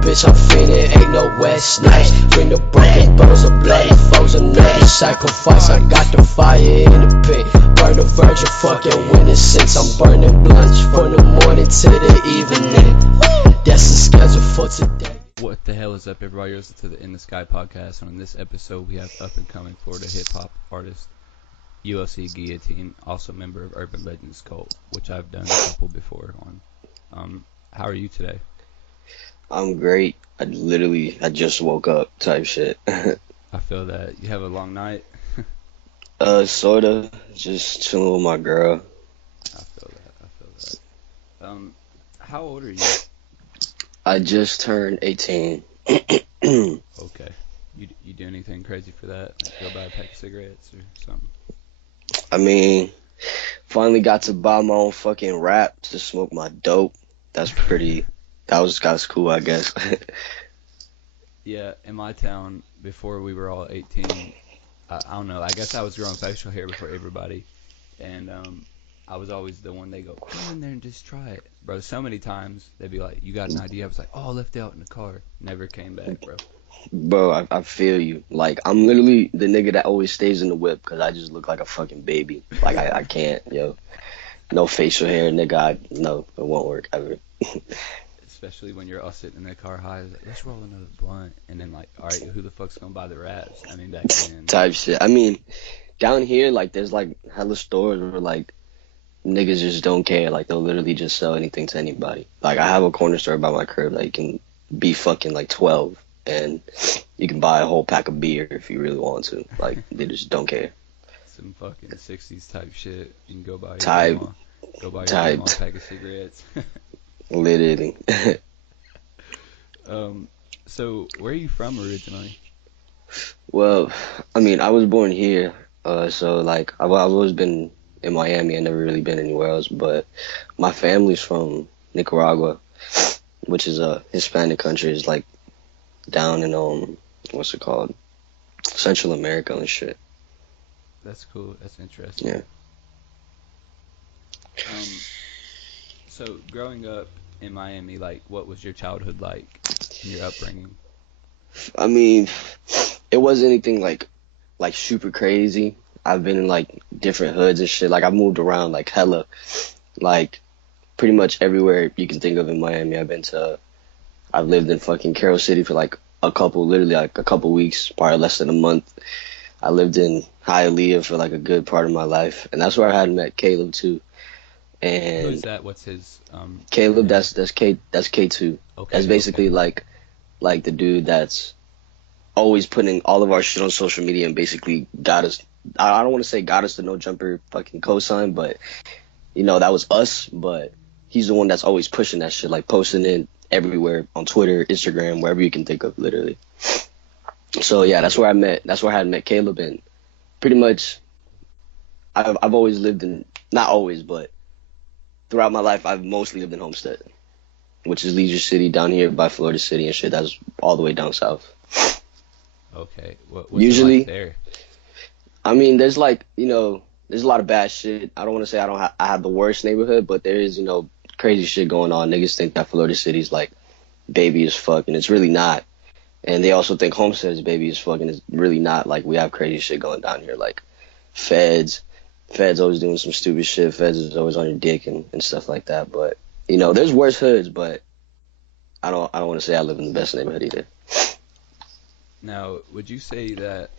bitch, I'm fiending, ain't no West night. Bring the broken bones of bloody foes, another sacrifice. I got the fire in the pit, burn the virgin, fucking winning since I'm burning blunts from the morning to the evening. That's the schedule for today. What the hell is up, everybody? You're listening to the In the Sky podcast, and on this episode we have up-and-coming Florida hip-hop artist ULC Guillotine, also member of Urban Legends Cult, which I've done a couple before on. How are you today? I'm great. I just woke up type shit. I feel that. You have a long night? Sorta. Just chilling with my girl. I feel that. How old are you? I just turned 18. Okay. You do anything crazy for that? Like go buy a pack of cigarettes or something? I mean, finally got to buy my own fucking wrap to smoke my dope. That was cool, I guess. Yeah, in my town, before we were all 18, I don't know, I guess I was growing facial hair before everybody, and I was always the one they go in there and just try it. Bro, so many times, they'd be like, you got an idea? I was like, oh, I left it out in the car. Never came back, bro. Bro, I feel you. Like, I'm literally the nigga that always stays in the whip because I just look like a fucking baby. Like, I can't, yo. No facial hair, nigga. No, it won't work ever. Especially when you're all sitting in the car high, like, let's roll another blunt, and then like, all right, who the fuck's gonna buy the wraps? I mean, back then. Type shit. I mean, down here, like, there's like hella stores where like niggas just don't care. Like, they'll literally just sell anything to anybody. Like, I have a corner store by my crib that you can be fucking like 12, and you can buy a whole pack of beer if you really want to. Like, they just don't care. Some fucking 60s type shit. You can go buy your Type. grandma a pack of cigarettes. Literally. So where are you from originally? Well, I mean, I was born here, so like I've always been in Miami. I've never really been anywhere else. But my family's from Nicaragua, which is a Hispanic country. It's like down in what's it called, Central America and shit. That's cool. That's interesting. Yeah. So growing up in Miami, like, what was your childhood like, and your upbringing? I mean, it wasn't anything like super crazy. I've been in like different hoods and shit. Like, I've moved around like hella, like pretty much everywhere you can think of in Miami. I've lived in fucking Carroll City for like a couple weeks, probably less than a month. I lived in Hialeah for like a good part of my life, and that's where I had met Caleb too. And who's that? What's his Caleb? That's K2. Okay, That's basically like the dude that's always putting all of our shit on social media and basically got us. I don't want to say got us the No Jumper fucking cosign, but you know, that was us. But he's the one that's always pushing that shit, like posting it everywhere on Twitter, Instagram, wherever you can think of, literally. So yeah, that's where I had met Caleb, and pretty much I've always lived in, not always, but throughout my life I've mostly lived in Homestead, which is Leisure City down here by Florida City and shit. That's all the way down south. Okay. What's Usually, it like there? I mean, there's like, you know, there's a lot of bad shit. I don't want to say I have the worst neighborhood, but there is, you know, crazy shit going on. Niggas think that Florida City's like baby as fuck, and it's really not. And they also think Homestead is baby as fuck, and it's really not. Like, we have crazy shit going down here, like feds always doing some stupid shit. Feds is always on your dick and stuff like that. But, you know, there's worse hoods, but I don't want to say I live in the best neighborhood either. Now, would you say that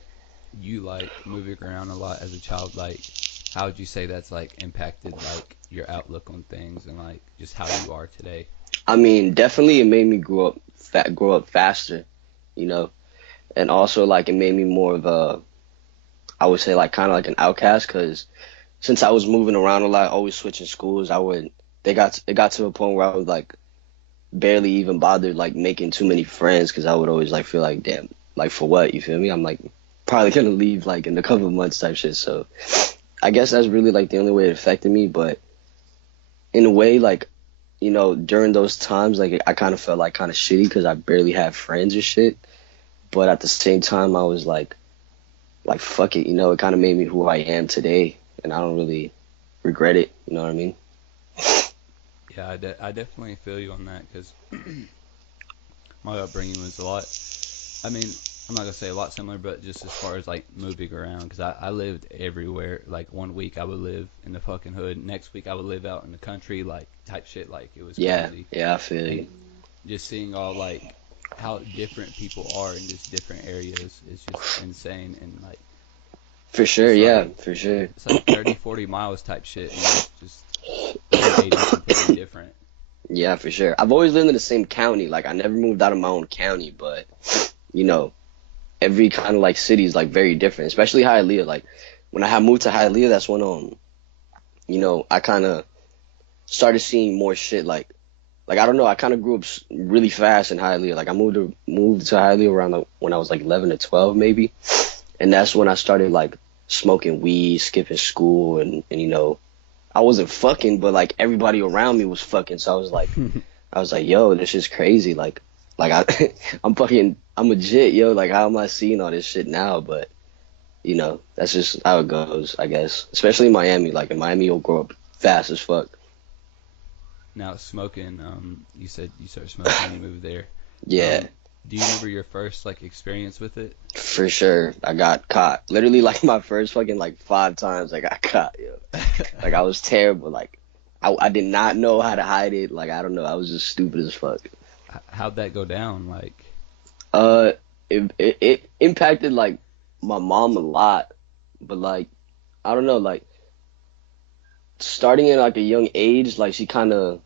you like moving around a lot as a child? Like, how would you say that's like impacted like your outlook on things and like just how you are today? I mean, definitely it made me grow up faster, you know, and also like it made me more of a, I would say like kind of like an outcast, because since I was moving around a lot, always switching schools, it got to a point where I was like barely even bothered like making too many friends, because I would always like feel like, damn, like for what, you feel me? I'm like probably gonna leave like in a couple of months type shit. So I guess that's really like the only way it affected me. But in a way, like, you know, during those times, like I kind of felt like kind of shitty because I barely had friends or shit. But at the same time, I was like fuck it, you know, it kind of made me who I am today, and I don't really regret it, you know what I mean? Yeah, I definitely feel you on that, because my upbringing was a lot. I mean, I'm not gonna say a lot similar, but just as far as like moving around, because I lived everywhere. Like one week I would live in the fucking hood, next week I would live out in the country, like type shit. Like it was Yeah, crazy. yeah, I feel you. And just seeing all like how different people are in just different areas is just insane. And like For sure, it's yeah, like for sure. it's like 30, 40 miles type shit, and it's just 180 completely different. Yeah, for sure. I've always lived in the same county. Like I never moved out of my own county, but you know, every kind of like city is like very different, especially Hialeah. Like when I had moved to Hialeah, that's when you know, I kind of started seeing more shit. Like I don't know, I kind of grew up really fast in Hialeah. Like I moved to Hialeah around when I was like 11 to 12 maybe, and that's when I started like smoking weed, skipping school, and you know, I wasn't fucking, but like everybody around me was fucking. So I was like, yo, this is crazy. Like I'm legit, yo. Like how am I seeing all this shit now? But you know, that's just how it goes, I guess. Especially in Miami. Like in Miami, you'll grow up fast as fuck. Now smoking, you said you started smoking when you moved there. Yeah. Do you remember your first like experience with it? For sure. I got caught. Literally like my first fucking like 5 times I got caught, yo. Like I was terrible. Like I did not know how to hide it. Like I don't know. I was just stupid as fuck. How'd that go down? Like, It impacted like my mom a lot, but like I don't know, like starting at like a young age, like she kind of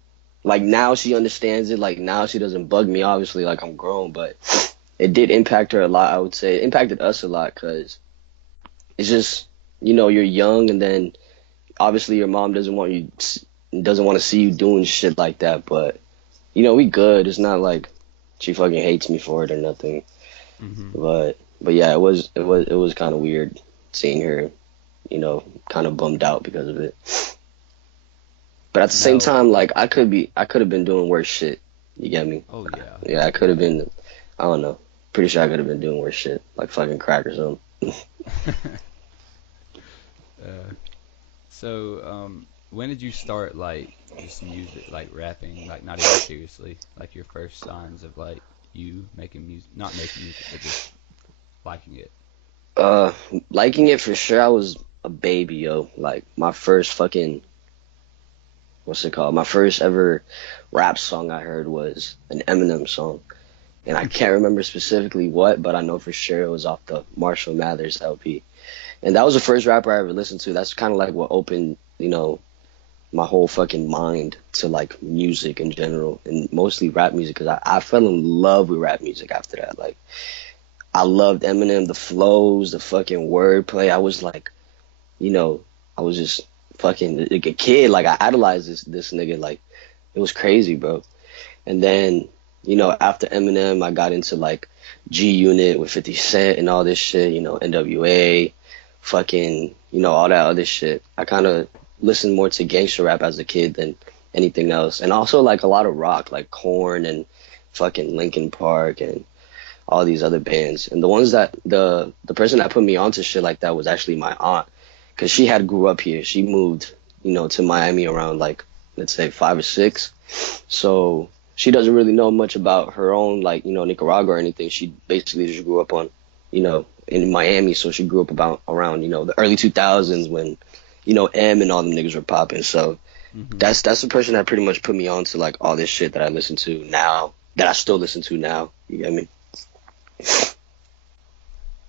like now she understands it. Like now she doesn't bug me. Obviously, like I'm grown, but it did impact her a lot. I would say it impacted us a lot because it's just, you know, you're young, and then obviously your mom doesn't want to see you doing shit like that. But you know, we good. It's not like she fucking hates me for it or nothing. mm-hmm. But yeah, it was kind of weird seeing her, you know, kind of bummed out because of it. But at the same time, like I could have been doing worse shit. You get me? Oh yeah. Yeah, I could have been. I don't know. Pretty sure I could have been doing worse shit, like fucking crack or something. So, when did you start like just music, like rapping, like not even seriously, like your first signs of like you making music, not making music, but just liking it? Liking it for sure. I was a baby, yo. Like my first fucking, what's it called? My first ever rap song I heard was an Eminem song. And I can't remember specifically what, but I know for sure it was off the Marshall Mathers LP. And that was the first rapper I ever listened to. That's kind of like what opened, you know, my whole fucking mind to like music in general, and mostly rap music, because I fell in love with rap music after that. Like I loved Eminem, the flows, the fucking wordplay. I was like, you know, I was just fucking like a kid. Like I idolized this nigga. Like it was crazy, bro. And then, you know, after Eminem, I got into like G Unit with 50 Cent and all this shit, you know, NWA, fucking, you know, all that other shit. I kind of listened more to gangster rap as a kid than anything else. And also like a lot of rock, like Korn and fucking Linkin Park and all these other bands. And the ones that, the person that put me onto shit like that was actually my aunt, because she had grew up here. She moved, you know, to Miami around like, let's say 5 or 6. So she doesn't really know much about her own, like, you know, Nicaragua or anything. She basically just grew up on, you know, in Miami. So she grew up around, you know, the early 2000s when, you know, M and all them niggas were popping. So that's the person that pretty much put me on to like all this shit that I listen to now, that I still listen to now. You get me?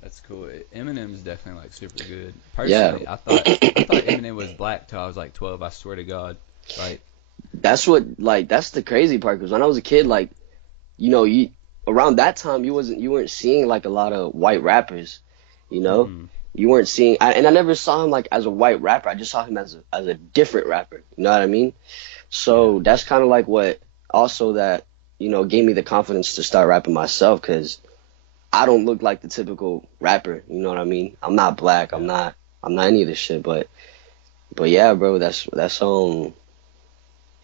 That's cool. Eminem's definitely like super good. Personally, yeah. I thought Eminem was black till I was like 12. I swear to God. Like that's the crazy part, because when I was a kid, like, you know, around that time you weren't seeing like a lot of white rappers, you know. You weren't seeing, and I never saw him like as a white rapper. I just saw him as a different rapper. You know what I mean? So that's kind of like what also that, you know, gave me the confidence to start rapping myself, because I don't look like the typical rapper. You know what I mean? I'm not black. I'm not any of this shit. But yeah, bro, that's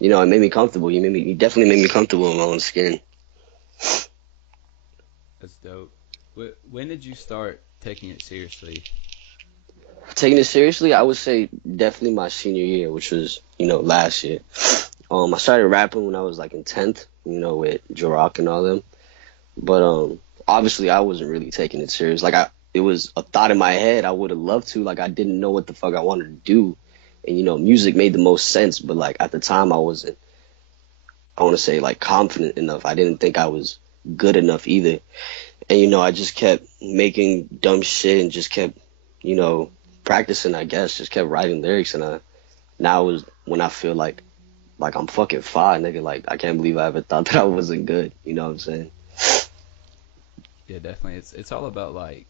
you know, it made me comfortable. He definitely made me comfortable in my own skin. That's dope. When did you start taking it seriously? Taking it seriously, I would say definitely my senior year, which was, you know, last year. I started rapping when I was like in 10th, you know, with J-Rock and all them. But obviously I wasn't really taking it serious. Like it was a thought in my head. I would have loved to. Like I didn't know what the fuck I wanted to do, and music made the most sense. But like at the time, I wasn't. I want to say like confident enough. I didn't think I was good enough either. And I just kept making dumb shit and just kept, practicing. I guess just kept writing lyrics, and now is when I feel like I'm fucking fine, nigga. Like I can't believe I ever thought that I wasn't good. You know what I'm saying? Yeah, definitely. It's all about like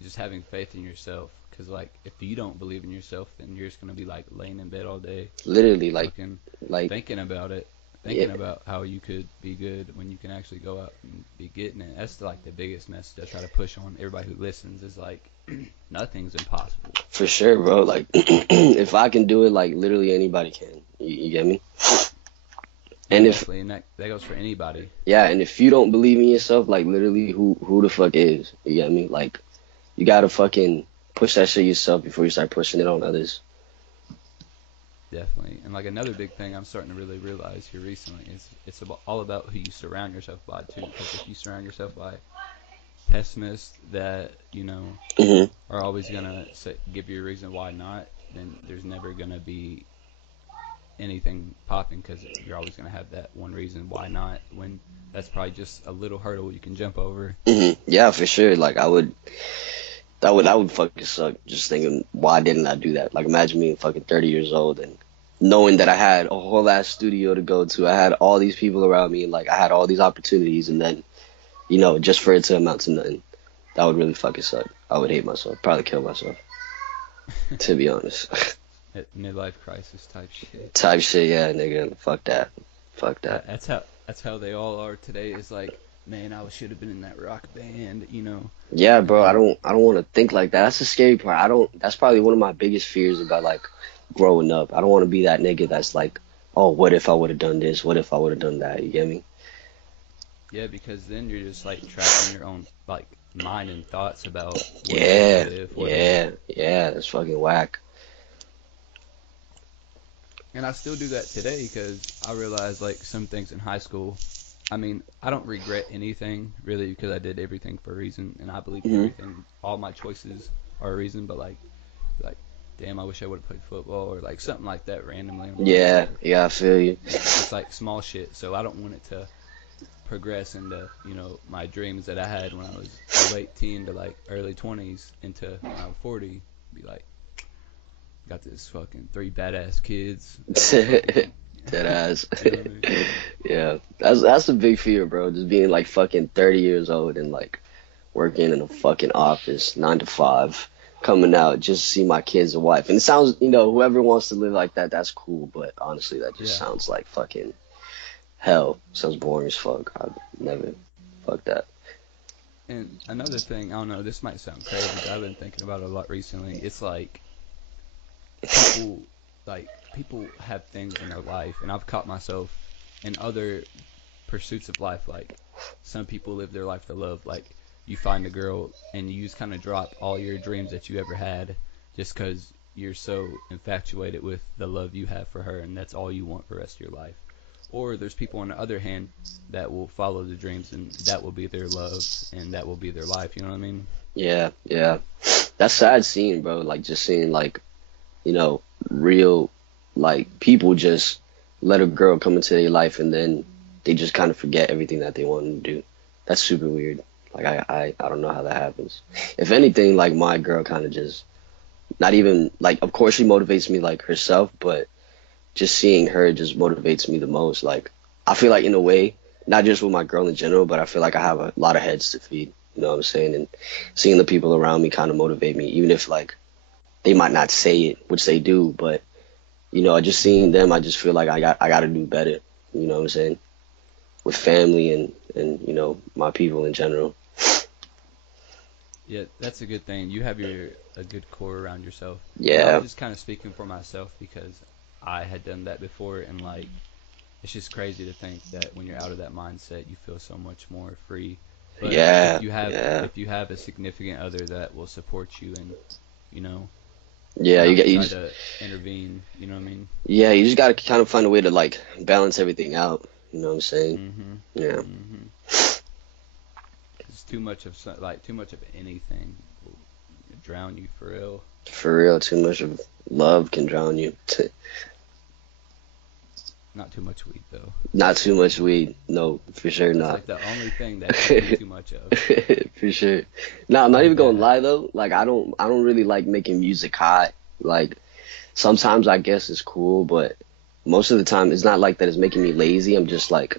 just having faith in yourself. Because like if you don't believe in yourself, then you're just gonna be like laying in bed all day, Literally, like thinking about it, about how you could be good when you can actually go out and be getting it. That's like the biggest message I try to push on everybody who listens is like nothing's impossible. For sure, bro. Like if I can do it, like literally anybody can. You get me? And Definitely, and that goes for anybody. Yeah, and if you don't believe in yourself, like literally, who the fuck is? You get me? Like you gotta fucking push that shit yourself before you start pushing it on others. Definitely. And like another big thing I'm starting to really realize here recently is it's all about who you surround yourself by too. Because if you surround yourself by pessimists that are always gonna give you a reason why not, then there's never gonna be anything popping because you're always gonna have that one reason why not. When that's probably just a little hurdle you can jump over. Yeah, for sure. Like I would fucking suck just thinking, why didn't I do that? Like imagine being fucking 30 years old and knowing that I had a whole ass studio to go to. I had all these people around me and like I had all these opportunities, and then, just for it to amount to nothing. That would really fucking suck. I would hate myself. Probably kill myself. To be honest. Midlife crisis type shit. Yeah, nigga. Fuck that. That's how they all are today. Is like, man, I should have been in that rock band, Yeah, bro. I don't want to think like that. That's the scary part. That's probably one of my biggest fears about like growing up. I don't want to be that nigga that's like, oh, what if I would have done this? What if I would have done that? You get me? Yeah, because then you're just like trapped in your own like mind and thoughts about that's fucking whack. And I still do that today because I realize like some things in high school. I mean, I don't regret anything really because I did everything for a reason, and I believe everything, all my choices are a reason. But like, damn, I wish I would have played football or like something like that randomly. Yeah, I feel you. It's like small shit, so I don't want it to progress into my dreams that I had when I was late teen to like early 20s into when I was 40. Be like, got this fucking 3 badass kids. Dead ass. Yeah, that's a big fear, bro. Just being like fucking 30 years old and like working in a fucking office 9 to 5, coming out just to see my kids and wife. And it sounds, whoever wants to live like that, that's cool. But honestly, that just sounds like fucking hell. Sounds boring as fuck. I'd never. Fuck that. And another thing, I don't know, this might sound crazy, but I've been thinking about it a lot recently. It's like people have things in their life, and I've caught myself in other pursuits of life. Like some people live their life to love. Like you find a girl and you just kind of drop all your dreams that you ever had just because you're so infatuated with the love you have for her, and that's all you want for the rest of your life. Or there's people on the other hand that will follow the dreams, and that will be their love, and that will be their life. You know what I mean? Yeah. That's sad seeing, bro. Like just seeing like, real like people just let a girl come into their life and then they just kind of forget everything that they wanted to do. That's super weird. Like I don't know how that happens. If anything, like my girl kind of just not even like, of course she motivates me like herself, but just seeing her just motivates me the most. Like I feel like in a way, not just with my girl in general, but I feel like I have a lot of heads to feed. You know what I'm saying? And seeing the people around me kind of motivate me, even if like they might not say it, which they do, but just seeing them, I just feel like I got to do better. You know what I'm saying? With family and my people in general. Yeah, that's a good thing. You have a good core around yourself. Yeah. I'm just kind of speaking for myself because I had done that before, and like it's just crazy to think that when you're out of that mindset, you feel so much more free. But if you have a significant other that will support you and try to intervene, you know what I mean? Yeah, you just gotta kind of find a way to like balance everything out. You know what I'm saying? Yeah. too much of too much of anything will drown you for real. For real, too much of love can drown you. Not too much weed though. Not too much weed. No, for sure That's not. like the only thing that you can do too much of. For sure. Nah, I'm not even gonna lie though. Like I don't really like making music hot. Like sometimes I guess it's cool, but most of the time it's not like that it's making me lazy. I'm just like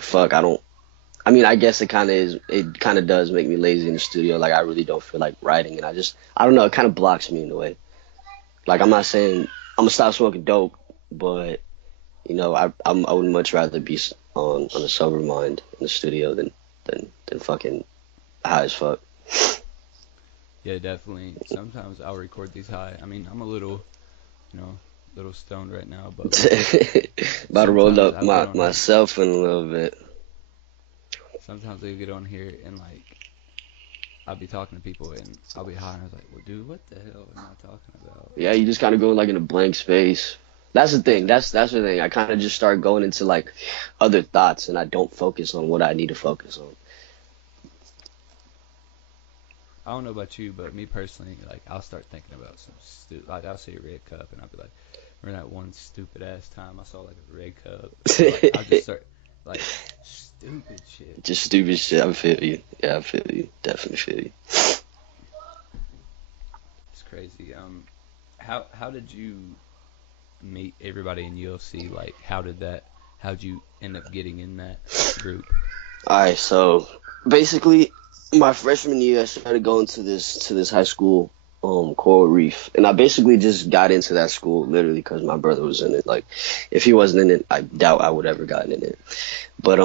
fuck, I mean, I guess it kind of does make me lazy in the studio. Like I really don't feel like writing, and I don't know, it kind of blocks me in a way. Like I'm not saying I'm gonna stop smoking dope, but you know, I would much rather be on a sober mind in the studio than fucking high as fuck. Yeah, definitely. Sometimes I'll record these high. I mean, I'm a little, little stoned right now, but about to roll up sometimes myself in a little bit. Sometimes I get on here and like I'll be talking to people and I'll be high and I was like, well, dude, what the hell am I talking about? Yeah, you just kind of go like in a blank space. That's the thing. That's the thing. I kind of just start going into like other thoughts, and I don't focus on what I need to focus on. I don't know about you, but me personally, like I'll start thinking about some like I'll see a red cup and I'll be like, remember that one stupid ass time I saw like a red cup? Like, I'll just start like stupid shit. Just stupid shit. I feel you. Yeah, I feel you. Definitely feel you. It's crazy. How did you meet everybody in ULC? Like, how'd you end up getting in that group? Alright, so basically my freshman year I started going to this high school, Coral Reef, and I basically just got into that school literally because my brother was in it. Like, if he wasn't in it, I doubt I would ever gotten in it. But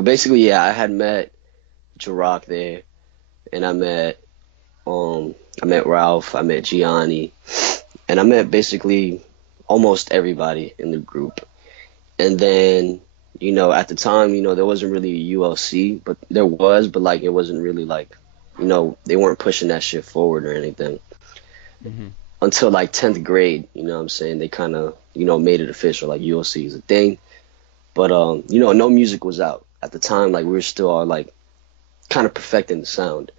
basically, yeah, I had met Jarrah there, and I met Ralph, I met Gianni, and I met basically almost everybody in the group. And then, at the time, there wasn't really a ULC, but there was, but like it wasn't really like, they weren't pushing that shit forward or anything. Mm-hmm. Until like 10th grade, you know what I'm saying? They kind of, made it official, like ULC is a thing. But, no music was out. At the time, like we were still all like kind of perfecting the sound.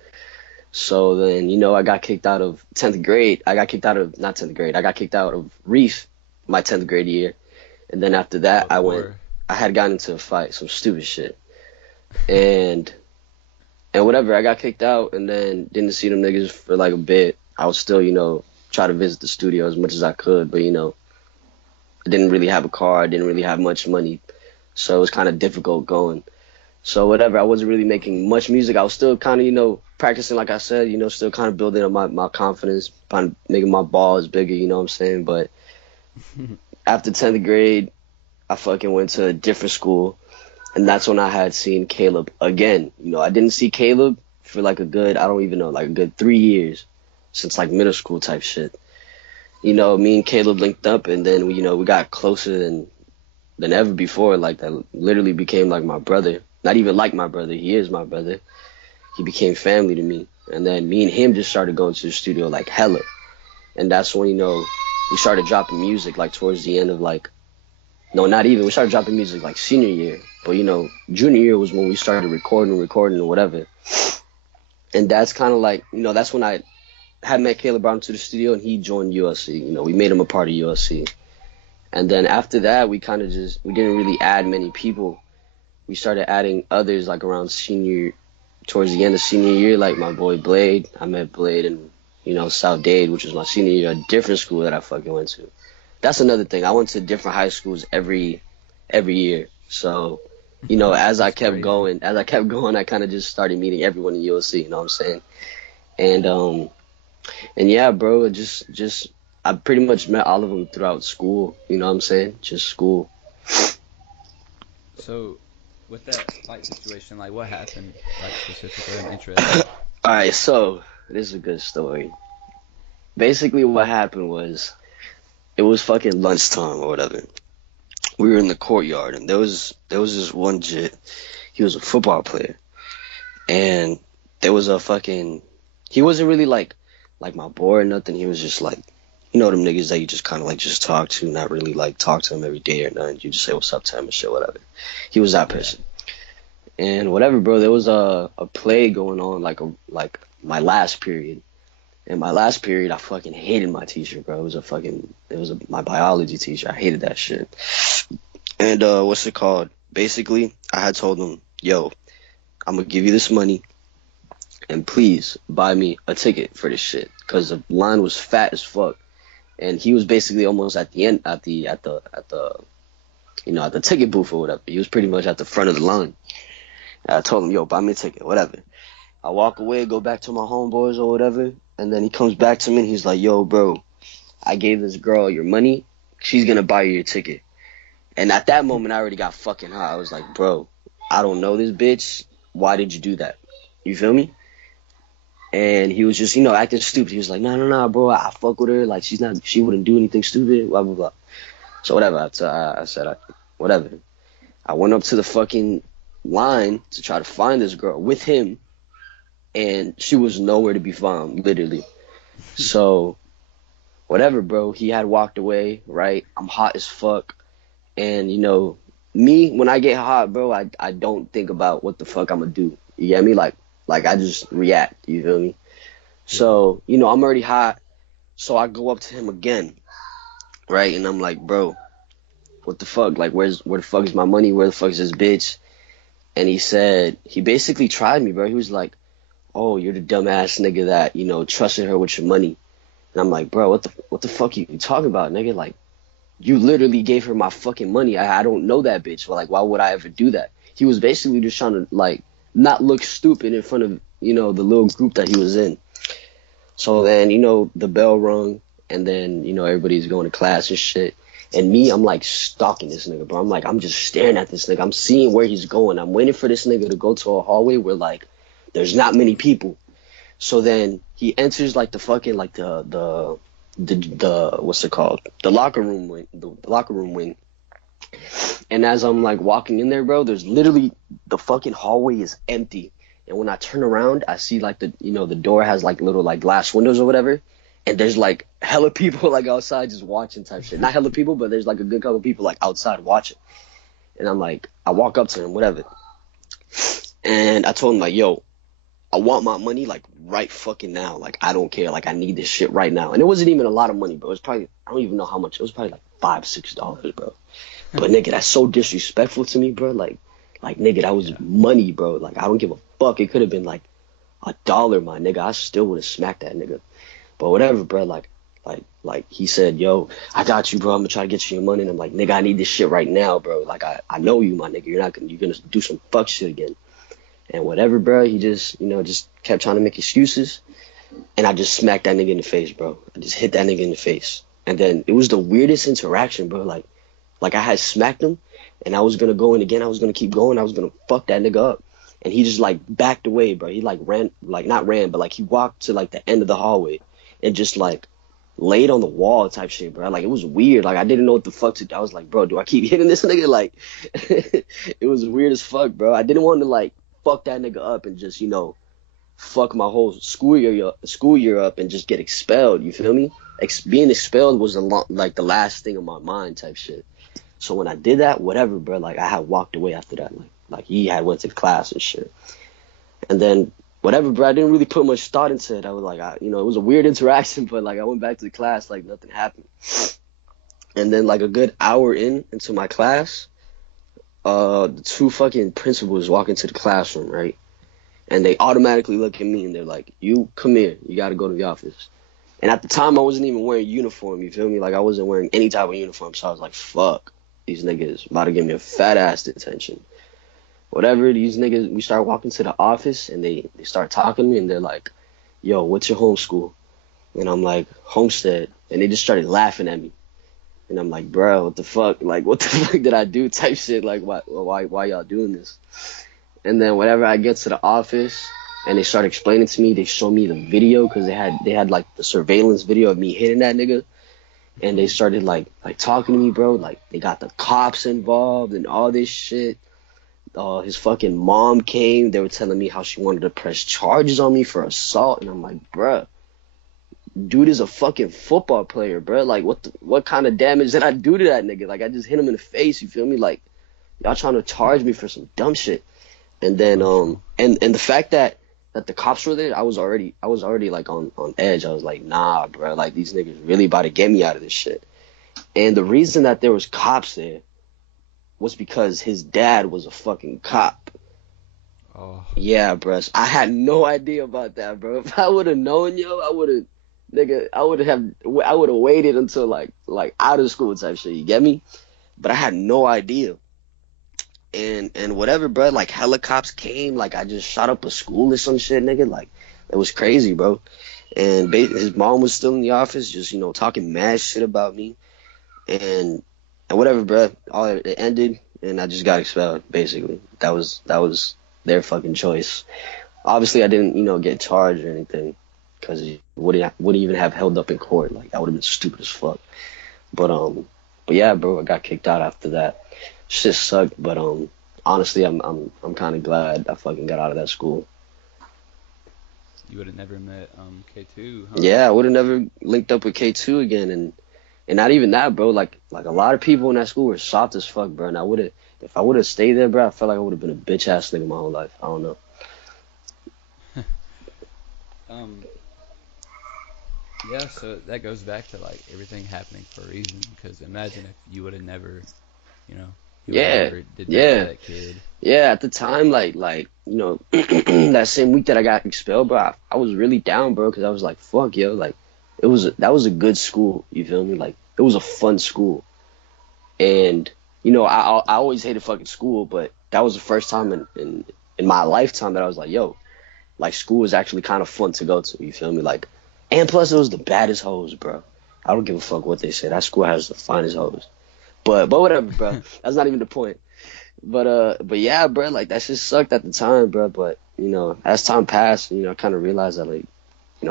So then, I got kicked out of 10th grade. I got kicked out of, not 10th grade, I got kicked out of Reef my 10th grade year. And then after that, I had gotten into a fight, some stupid shit. And whatever, I got kicked out and then didn't see them niggas for like a bit. I would still, try to visit the studio as much as I could, but, I didn't really have a car, I didn't really have much money. So it was kind of difficult going. So whatever, I wasn't really making much music. I was still kind of, practicing, like I said, still kind of building up my confidence, kind of making my balls bigger, you know what I'm saying? But after 10th grade, I fucking went to a different school, and that's when I had seen Caleb again. I didn't see Caleb for like a good, I don't even know, like a good 3 years, since like middle school type shit. Me and Caleb linked up, and then we got closer than ever before. Like that literally became like my brother. Not even like my brother, he is my brother. He became family to me. And then me and him just started going to the studio like hella. And that's when, we started dropping music like towards the end of like, no, not even. We started dropping music like senior year. But, junior year was when we started recording or whatever. And that's kind of like, that's when I had met Caleb, brought him to the studio, and he joined ULC. We made him a part of ULC. And then after that, we kind of we didn't really add many people. We started adding others like around towards the end of senior year, like my boy Blade. I met Blade in, South Dade, which was my senior year, a different school that I fucking went to. That's another thing. I went to different high schools every year. So, as I kept going, I kind of just started meeting everyone in ULC, you know what I'm saying? And yeah, bro, I pretty much met all of them throughout school, you know what I'm saying? Just school. So, with that fight situation, like what happened, like specifically? I'm interested. Alright, so this is a good story. Basically, what happened was, it was fucking lunchtime or whatever. We were in the courtyard, and there was this one jit. He was a football player, and there was he wasn't really like my boy or nothing. He was just like, them niggas that you just kind of like just talk to, not really like talk to him every day or nothing. You just say what's up to him and shit, whatever. He was that person. And whatever, bro, there was a play going on, like my last period. In my last period, I fucking hated my teacher, bro. It was my biology teacher. I hated that shit. And what's it called? Basically, I had told him, yo, I'm gonna give you this money, and please buy me a ticket for this shit, cause the line was fat as fuck, and he was basically almost at the end, at the ticket booth or whatever. He was pretty much at the front of the line. And I told him, yo, buy me a ticket, whatever. I walk away, go back to my homeboys or whatever, and then he comes back to me and he's like, yo, bro, I gave this girl your money. She's gonna buy you your ticket. And at that moment, I already got fucking high. I was like, bro, I don't know this bitch. Why did you do that? You feel me? And he was just, acting stupid. He was like, no, bro, I fuck with her. Like, she wouldn't do anything stupid, blah, blah, blah. So whatever. I said, whatever. I went up to the fucking line to try to find this girl with him, and she was nowhere to be found, literally. So whatever, bro. He had walked away, right? I'm hot as fuck. And, me, when I get hot, bro, I don't think about what the fuck I'm gonna do. You get me? Like I just react, you feel me? So, I'm already hot, so I go up to him again, right? And I'm like, bro, what the fuck? Like, where the fuck is my money? Where the fuck is this bitch? And he basically tried me, bro. He was like, oh, you're the dumbass nigga that, trusted her with your money. And I'm like, bro, what the fuck you talking about, nigga? Like, you literally gave her my fucking money. I don't know that bitch. But, like, why would I ever do that? He was basically just trying to, like, not look stupid in front of, the little group that he was in. So then, the bell rung, and then, everybody's going to class and shit. And me, I'm, like, stalking this nigga, bro. I'm just staring at this nigga. I'm seeing where he's going. I'm waiting for this nigga to go to a hallway where, like, there's not many people. So then he enters, like, the fucking, like, the what's it called? The locker room wing. And as I'm like walking in there, bro, there's literally the fucking hallway is empty. And when I turn around, I see like the door has like little like glass windows or whatever. And there's like hella people like outside just watching type shit. Not hella people, but there's like a good couple people like outside watching. And I'm like, I walk up to him, whatever. And I told him like, yo, I want my money, like, right fucking now. Like, I don't care. Like, I need this shit right now. And it wasn't even a lot of money, bro. It was probably, I don't even know how much. It was probably, like, $5-6, bro. But, nigga, that's so disrespectful to me, bro. Like, nigga, that was money, bro. Like, I don't give a fuck. It could have been, like, $1, my nigga. I still would have smacked that nigga. But whatever, bro. Like, he said, yo, I got you, bro. I'm gonna try to get you your money. And I'm like, nigga, I need this shit right now, bro. Like, I know you, my nigga. You're gonna do some fuck shit again. And whatever, bro, he just, just kept trying to make excuses. And I just smacked that nigga in the face, bro. I just hit that nigga in the face. And then it was the weirdest interaction, bro. Like I had smacked him, and I was going to go in again. I was going to keep going. I was going to fuck that nigga up. And he just, like, backed away, bro. He, like, ran, like, not ran, but, like, he walked to, like, the end of the hallway and just, like, laid on the wall type shit, bro. Like, it was weird. Like, I didn't know what the fuck to do. I was like, bro, do I keep hitting this nigga? Like, it was weird as fuck, bro. I didn't want to, like, fuck that nigga up and just, fuck my whole school year up and just get expelled. You feel me? Being expelled was the last thing on my mind type shit. So when I did that, whatever, bro, like, I had walked away after that. Like he had went to class and shit. And then whatever, bro, I didn't really put much thought into it. I was like, it was a weird interaction, but, like, I went back to the class like nothing happened. And then, like, a good hour into my class, the two fucking principals walk into the classroom, right? And they automatically look at me and they're like, you come here, you gotta go to the office. And at the time I wasn't even wearing uniform, you feel me? Like, I wasn't wearing any type of uniform, so I was like, fuck, these niggas about to give me a fat ass detention. Whatever, these niggas, we start walking to the office and they start talking to me and they're like, yo, what's your home school? And I'm like, Homestead. And they just started laughing at me. And I'm like, bro, what the fuck? Like, what the fuck did I do type shit? Like, why y'all doing this? And then whenever I get to the office and they start explaining to me, they show me the video because they had like the surveillance video of me hitting that nigga. And they started like talking to me, bro. Like, they got the cops involved and all this shit. His fucking mom came. They were telling me how she wanted to press charges on me for assault. And I'm like, bruh, dude is a fucking football player, bruh. Like, what kind of damage did I do to that nigga? Like, I just hit him in the face, you feel me? Like, y'all trying to charge me for some dumb shit. And then and the fact that the cops were there, I was already like on edge. I was like, nah, bro, like these niggas really about to get me out of this shit. And the reason that there was cops there was because his dad was a fucking cop. Oh. Yeah, bro. I had no idea about that, bro. If I would have known, yo, I would have waited until like out of school type shit. You get me? But I had no idea. And whatever, bro. Like hella cops came. Like I just shot up a school or some shit, nigga. Like it was crazy, bro. And his mom was still in the office, just talking mad shit about me. And whatever, bro. It ended, and I just got expelled. Basically, that was their fucking choice. Obviously, I didn't, get charged or anything, because it wouldn't even have held up in court. Like that would have been stupid as fuck. But yeah, bro, I got kicked out after that. Shit sucked, but honestly, I'm kind of glad I fucking got out of that school. You would have never met K2, huh? Yeah, I would have never linked up with K2 again, and not even that, bro. Like a lot of people in that school were soft as fuck, bro. And if I would have stayed there, bro, I felt like I would have been a bitch ass nigga my whole life. I don't know. Yeah, so that goes back to like everything happening for a reason. Because imagine if you would have never, never did that to that kid. Yeah, at the time, like that same week that I got expelled, bro, I was really down, bro, because I was like, fuck, yo, like that was a good school. You feel me? Like it was a fun school, and I always hated fucking school, but that was the first time in my lifetime that I was like, yo, like school is actually kind of fun to go to. You feel me? Like, and plus it was the baddest hoes, bro. I don't give a fuck what they say. That school has the finest hoes. But whatever, bro. That's not even the point. But yeah, bro. Like that shit sucked at the time, bro. But as time passed, I kind of realized that like,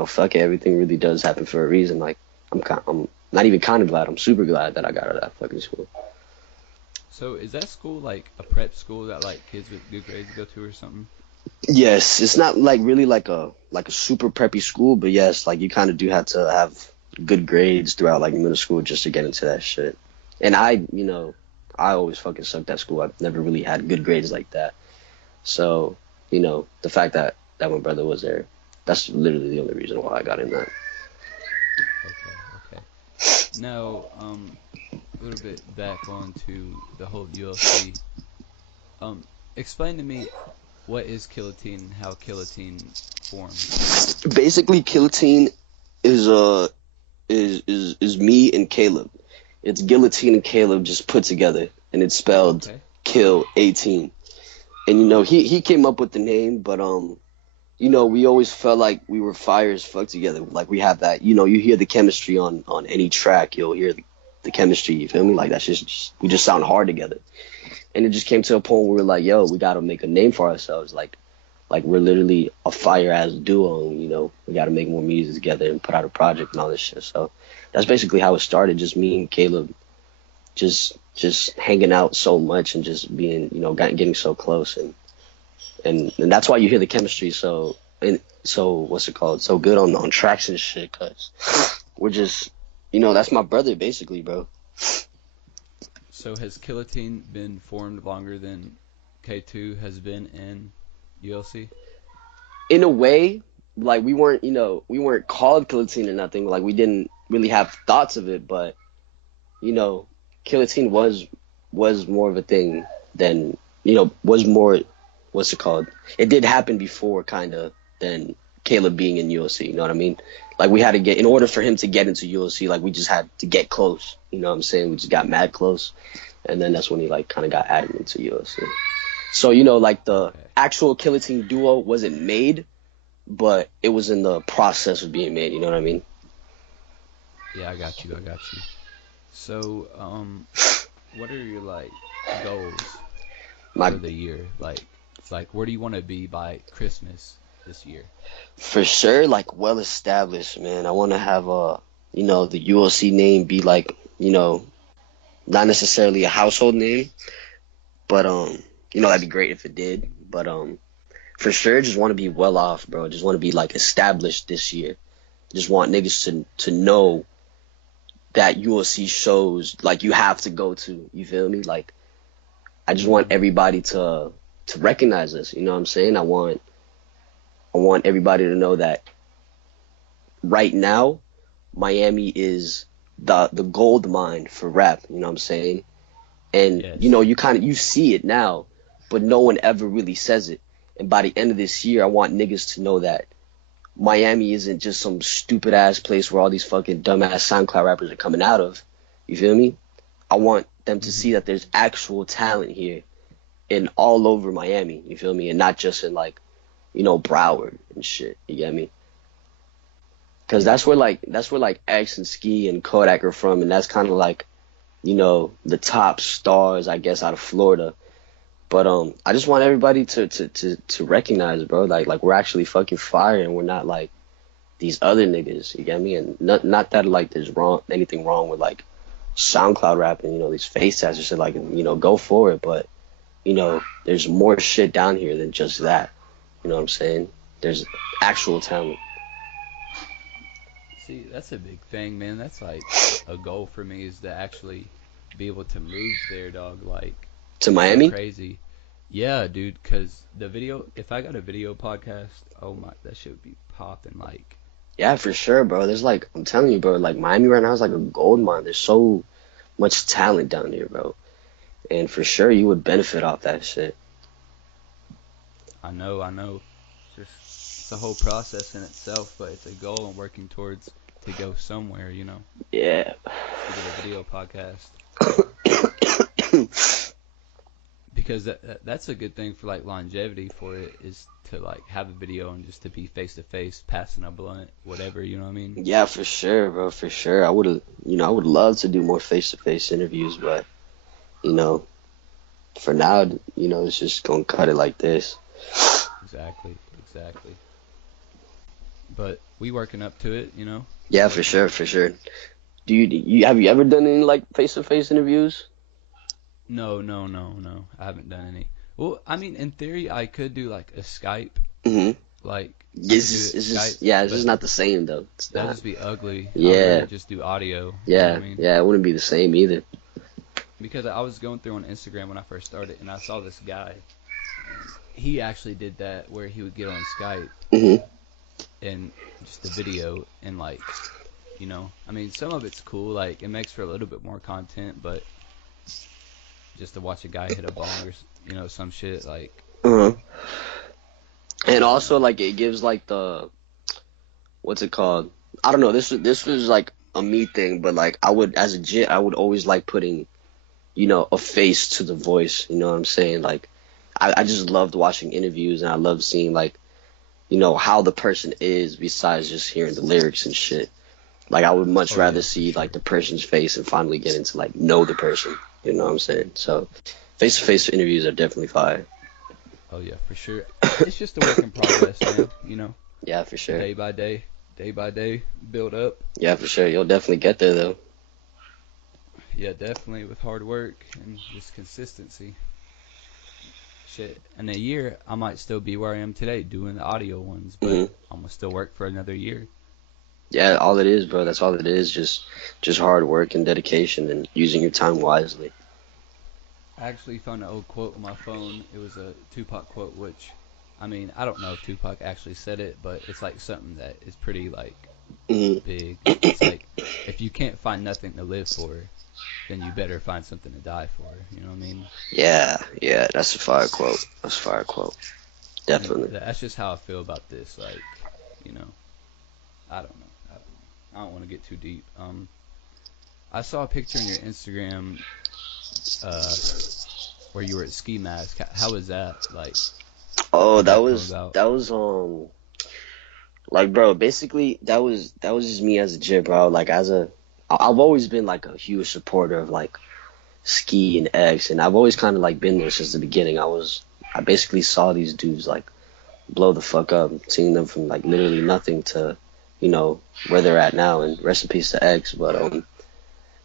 fuck it, everything really does happen for a reason. Like I'm not even kind of glad. I'm super glad that I got out of that fucking school. So is that school like a prep school that like kids with good grades go to or something? Yes, it's not like really like a super preppy school, but yes, like you kind of do have to have good grades throughout like middle school just to get into that shit. And I always fucking sucked at school. I've never really had good grades like that. So, the fact that my brother was there, that's literally the only reason why I got in that. Okay. Now, a little bit back on to the whole ULC. Explain to me what is Guillotine and how Guillotine formed. Basically, Guillotine is me and Caleb. It's Guillotine and Caleb just put together, and it's spelled Kill 18. And he came up with the name, but we always felt like we were fire as fuck together. Like we have that, you hear the chemistry on any track, you'll hear the chemistry. You feel me? Like that's just we just sound hard together. And it just came to a point where we were like, yo, we gotta make a name for ourselves. Like we're literally a fire ass duo. We gotta make more music together and put out a project and all this shit. So that's basically how it started. Just me and Caleb, just hanging out so much and just being, getting so close, and that's why you hear the chemistry so what's it called, so good on tracks and shit, cause we're just, that's my brother basically, bro. So has Guillotine been formed longer than K2 has been in ULC? In a way, like we weren't called Guillotine or nothing. Like we didn't really have thoughts of it, but Guillotine was more of a thing than was more, what's it called? It did happen before kind of than Caleb being in ULC. You know what I mean? Like we had to in order for him to get into ULC, like we just had to get close. You know what I'm saying? We just got mad close, and then that's when he like kind of got added into ULC. So like the actual Guillotine duo wasn't made, but it was in the process of being made. You know what I mean? Yeah, I got you. So, what are your like goals for the year? Like where do you want to be by Christmas this year? For sure, like well established, man. I want to have the ULC name be like, not necessarily a household name, but that'd be great if it did. But for sure, just want to be well off, bro. Just want to be like established this year. Just want niggas to know that ULC shows like you have to go to. You feel me? Like I just want everybody to to recognize us. You know what I'm saying? I want everybody to know that right now, Miami is the gold mine for rap. You know what I'm saying? And Yes. you know, you see it now, but no one ever really says it. And by the end of this year, I want niggas to know that Miami isn't just some stupid ass place where all these fucking dumbass SoundCloud rappers are coming out of. You feel me? I want them to see that there's actual talent here in all over Miami. You feel me? And not just in like, you know, Broward and shit. You get me? Because that's where like X and Ski and Kodak are from, and that's kind of like, you know, the top stars, I guess, out of Florida. But I just want everybody to recognize, bro, like we're actually fucking fire, and we're not like these other niggas. You get me? And not that like there's anything wrong with like SoundCloud rapping, you know, these face tats or shit, like, you know, go for it. But you know, there's more shit down here than just that. You know what I'm saying? There's actual talent. See, that's a big thing, man. That's like a goal for me, is to actually be able to move there, dog. Like, To Miami? so crazy. Yeah, dude, because if I got a video podcast, oh my, that shit would be popping. Like, Yeah, for sure, bro. There's like, I'm telling you, bro, like Miami right now is like a gold mine. There's so much talent down here, bro. And for sure, you would benefit off that shit. I know. It's a whole process in itself, but it's a goal I'm working towards to go somewhere, you know, Yeah. to get a video podcast. Because that's a good thing for like longevity for it, is to like have a video and just to be face to face, passing a blunt, whatever, you know what I mean? Yeah, for sure, bro, for sure. I would love to do more face-to-face interviews, but, you know, for now, you know, it's just gonna cut it like this. Exactly. But we working up to it, you know? Yeah, for sure, for sure. Have you ever done any like face-to-face interviews? No. I haven't done any. Well, I mean, in theory, I could do like a Skype, Mm-hmm. like It's just not the same though. It's that'd not. just be ugly. Yeah. I'd rather just do audio. You know Yeah, what I mean? yeah, it wouldn't be the same either. Because I was going through on Instagram when I first started, and I saw this guy. He actually did that where he would get on Skype Mm-hmm. and just a video, and like, you know, I mean, some of it's cool, like it makes for a little bit more content, but just to watch a guy hit a bong or, you know, some shit, like. Uh-huh. And also, like, it gives like what's it called? I don't know. This was like a me thing, but like I would always like putting, you know, a face to the voice. You know what I'm saying? Like, I just loved watching interviews, and I loved seeing like, you know, how the person is besides just hearing the lyrics and shit. Like, I would much rather see like the person's face and finally get into like know the person. You know what I'm saying? So, face-to-face interviews are definitely fire. Oh yeah, for sure. It's just a work in progress, man. You know. Yeah, for sure. Day by day, build up. Yeah, for sure. You'll definitely get there though. Yeah, definitely, with hard work and just consistency. Shit, in a year, I might still be where I am today doing the audio ones, but I'm gonna still work for another year. Yeah, all it is, bro. That's all it is. Just hard work and dedication and using your time wisely. I actually found an old quote on my phone. It was a Tupac quote, which, I mean, I don't know if Tupac actually said it, but it's like something that is pretty like big. It's like, if you can't find nothing to live for, then you better find something to die for. You know what I mean? Yeah, that's a fire quote. Definitely. And that's just how I feel about this. Like, you know, I don't know. I don't want to get too deep. I saw a picture on your Instagram where you were at Ski Mask. How was that? Like, Oh, how'd that come was about? like, bro, basically that was just me as a jit, bro. Like, I've always been like a huge supporter of like Ski and X, and I've always kind of like been there since the beginning. I basically saw these dudes like blow the fuck up, seeing them from like literally nothing to, you know, where they're at now. And rest in peace to X. But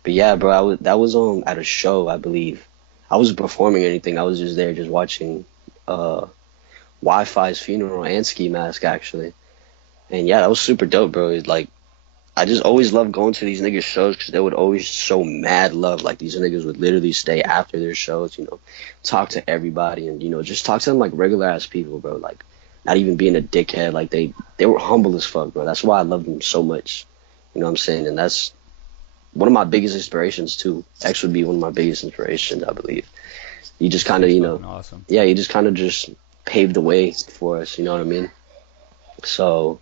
yeah, bro, that was at a show, I believe. I wasn't performing or anything. I was just there, just watching Wi-Fi's funeral and Ski Mask actually. And yeah, that was super dope, bro. Like, I just always loved going to these niggas shows because they would always show mad love. Like these niggas would literally stay after their shows, talk to everybody and just talk to them like regular ass people, bro. Like not even being a dickhead. Like they were humble as fuck, bro. That's why I loved them so much. You know what I'm saying? And that's one of my biggest inspirations too. X would be one of my biggest inspirations, I believe. You just kind of, awesome. Yeah, you just kind of just paved the way for us. You know what I mean? So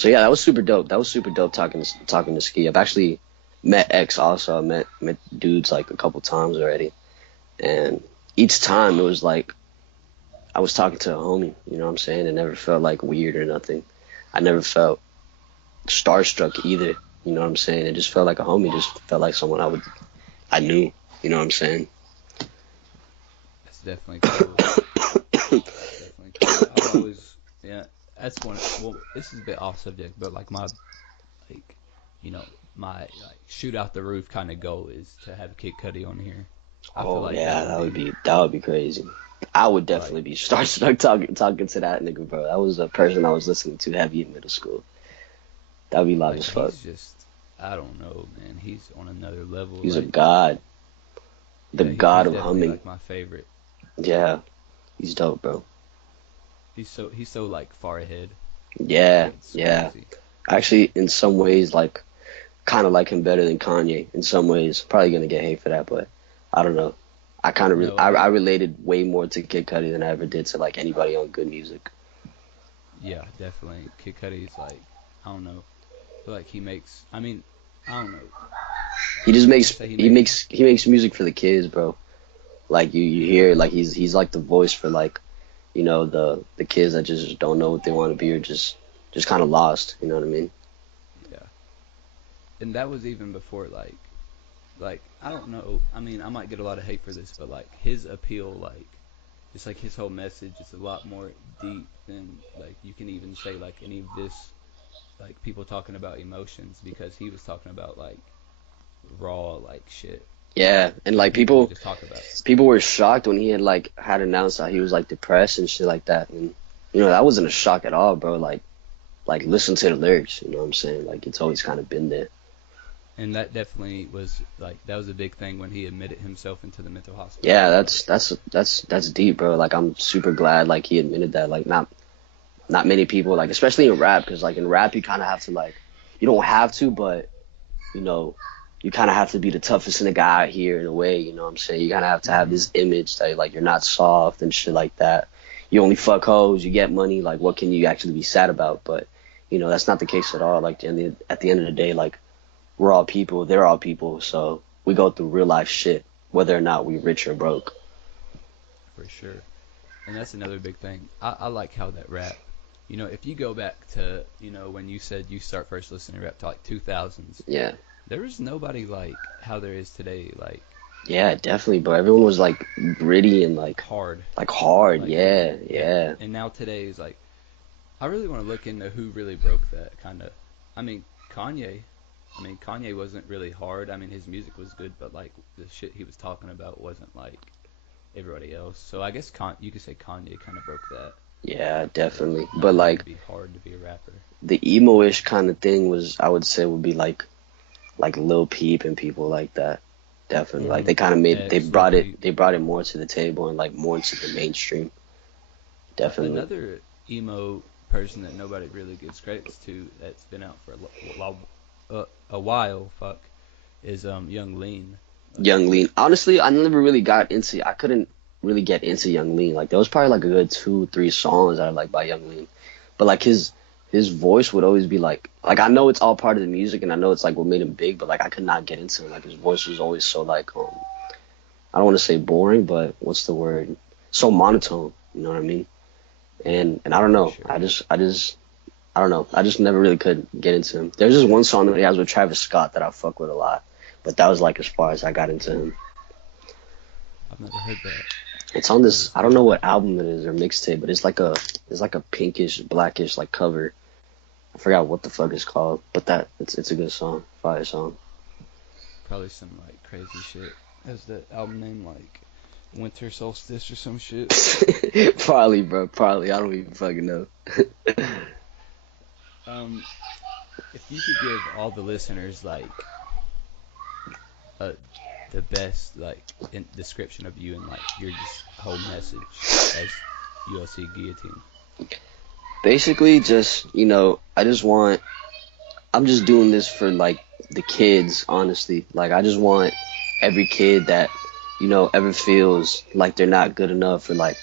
yeah, that was super dope. That was super dope talking to Ski. I've actually met X also. I met dudes like a couple times already, and each time it was like I was talking to a homie. You know what I'm saying? It never felt like weird or nothing. I never felt starstruck either. You know what I'm saying? It just felt like a homie. Just felt like someone I knew. You know what I'm saying? That's definitely cool. That's definitely cool. I always, yeah. That's one. Well, this is a bit off subject, but like my shoot out the roof kind of goal is to have Kid Cudi on here. I feel like that would be crazy. I would definitely be starstruck talking to that nigga, bro. That was a person I was listening to heavy in middle school. That would be live as fuck. He's just, I don't know, man. He's on another level. He's a god. The god of humming. Like my favorite. Yeah, he's dope, bro. He's so like far ahead. Yeah. Actually, in some ways, like, kind of like him better than Kanye. In some ways, probably gonna get hate for that, but I don't know. I kind of I related way more to Kid Cudi than I ever did to like anybody on good music. Yeah, definitely. Kid Cudi's like, I don't know. I feel like he makes. I mean, I don't know. He just makes music for the kids, bro. Like you hear like he's like the voice for like, the kids that just don't know what they want to be or just kind of lost. You know what I mean? Yeah. And that was even before like I don't know. I mean, I might get a lot of hate for this, but like his appeal, like just like his whole message is a lot more deep than like you can even say like any of this like people talking about emotions, because he was talking about like raw like shit. Yeah, and like people just talk about it. People were shocked when he had announced that he was like depressed and shit like that, and that wasn't a shock at all, bro. Like listen to the lyrics, you know what I'm saying? Like it's always kind of been there. And that definitely was like that was a big thing when he admitted himself into the mental hospital. Yeah, that's deep, bro. Like I'm super glad like he admitted that. Like not many people, like especially in rap, because like in rap you kind of have to like, you don't have to, but you kind of have to be the toughest nigga out here in a way, you know what I'm saying? You kind of have to have this image that like you're not soft and shit like that. You only fuck hoes, you get money, like what can you actually be sad about? But that's not the case at all. Like at the end of the day, like we're all people, they're all people, so we go through real life shit, whether or not we rich or broke. For sure. And that's another big thing. I like how that rap, if you go back to, when you said you start first listening to rap to like 2000s. Yeah. There was nobody like how there is today, like. Yeah, definitely, bro. Everyone was like gritty and like hard. Like hard, yeah. And now today is like, I really want to look into who really broke that kind of. I mean, Kanye wasn't really hard. I mean, his music was good, but like the shit he was talking about wasn't like everybody else. So I guess you could say Kanye kind of broke that. Yeah, definitely. But like, it'd be hard to be a rapper. The emo-ish kind of thing I would say would be like Lil Peep and people like that. Definitely. Mm-hmm. Like they kind of they brought it more to the table and like more into the mainstream. Definitely. Another emo person that nobody really gives credits to that's been out for a while, is Young Lean. Young Lean. Honestly, I never really I couldn't really get into Young Lean. Like there was probably like a good 2-3 songs that I like by Young Lean. But like his voice would always be like I know it's all part of the music and I know it's like what made him big, but like I could not get into it. Like his voice was always so like I don't want to say boring, but what's the word? So monotone, you know what I mean? And I don't know. Sure. I don't know. I just never really could get into him. There's just one song that he has with Travis Scott that I fuck with a lot, but that was like as far as I got into him. I've never heard that. It's on this, I don't know what album it is or mixtape, but it's like a pinkish, blackish like cover. I forgot what the fuck it's called, but it's a good song, fire song. Probably some like crazy shit. Has that album name like Winter Solstice or some shit? Probably, bro. Probably. I don't even fucking know. If you could give all the listeners like uh, the best like description of you and like your just whole message as ULC Guillotine. Basically, just I'm just doing this for like the kids, honestly. Like I just want every kid that ever feels like they're not good enough or like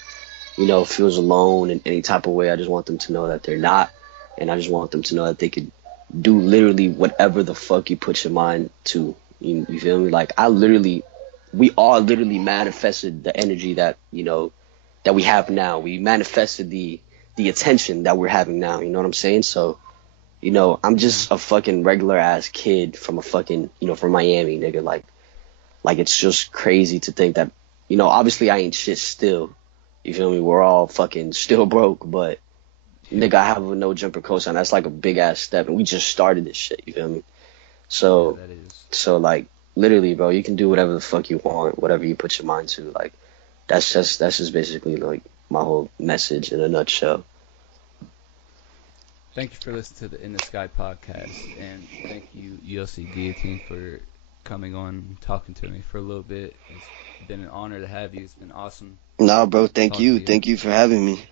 feels alone in any type of way. I just want them to know that they're not, and I just want them to know that they could do literally whatever the fuck you put your mind to. You feel me? Like we all literally manifested the energy that that we have now. We manifested the attention that we're having now. You know what I'm saying? So, I'm just a fucking regular ass kid from a fucking from Miami, nigga. Like it's just crazy to think that obviously I ain't shit still. You feel me? We're all fucking still broke, but nigga, I have a no jumper cosign. That's like a big ass step, and we just started this shit. You feel me? So, Yeah, that is. so like literally, bro, you can do whatever the fuck you want, whatever you put your mind to. Like that's just basically like my whole message in a nutshell. Thank you for listening to the In the Sky podcast, and thank you ULC Guillotine for coming on and talking to me for a little bit. It's been an honor to have you. It's been awesome. Nah, bro, thank talking you. to Thank you for having me.